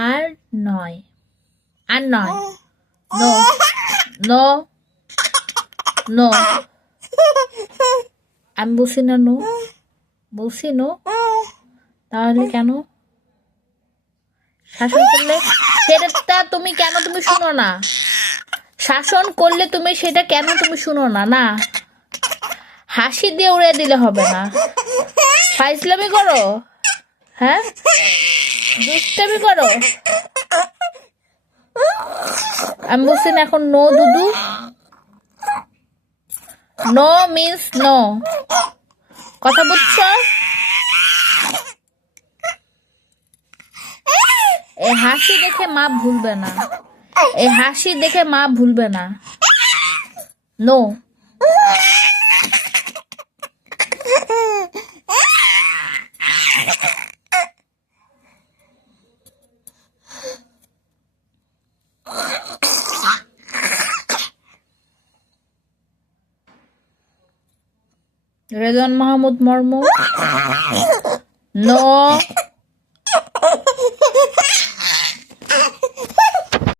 আর নয়, আর নয়, no no no. আমি বলছি না নো, বলছি নো, তাহলে কেন শাসন করলে সেটা তুমি কেন তুমি শুনো না? শাসন করলে তুমি সেটা কেন তুমি শুনো না? না, হাসি দিয়ে উড়িয়ে দিলে হবে না, ফাইজলামি করো, হ্যাঁ, দুষ্টামি করো। আমি বলছি না এখন নো দুদু, নো মিন্স নো, কথা বুঝছো? এই হাসি দেখে মা ভুলবে না, এই হাসি দেখে মা ভুলবে না, নো। রেজন মাহমুদ মর্মু, নো।